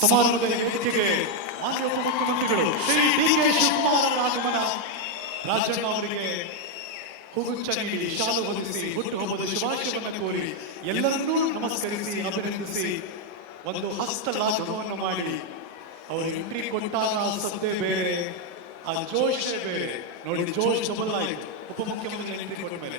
ಸಮಾರಂಭದ ವೇದಿಕೆಗೆ ಮಾನ್ಯ ಉಪಮುಖ್ಯಮಂತ್ರಿಗಳು ಶ್ರೀ ಡಿ.ಕೆ. ಶಿವಕುಮಾರ್ ಆಗಮನ. ರಾಜಣ್ಣ ಅವರಿಗೆ ಹೂಗುಚ್ಛ ನೀಡಿ ಶಾಲು ಹೊದಿಸಿ ಹುಟ್ಟುಹಬ್ಬದ ಶುಭಾಶಯವನ್ನು ಕೋರಿ ಎಲ್ಲರನ್ನೂ ನಮಸ್ಕರಿಸಿ ಅಭಿನಂದಿಸಿ ಒಂದು ಹಸ್ತಲಾಘವವನ್ನು ಮಾಡಿ ಅವರು ಎಂಟ್ರಿ ಕೊಟ್ಟಾಗ ಸದ್ದೇ ಬೇರೆ, ಆ ಜೋಶೇ ಬೇರೆ. ನೋಡಿ, ಜೋಶ್ ಡಬಲ್ ಆಯಿತು ಉಪಮುಖ್ಯಮಂತ್ರಿ ಎಂಟ್ರಿ ಕೊಟ್ಟ ಮೇಲೆ.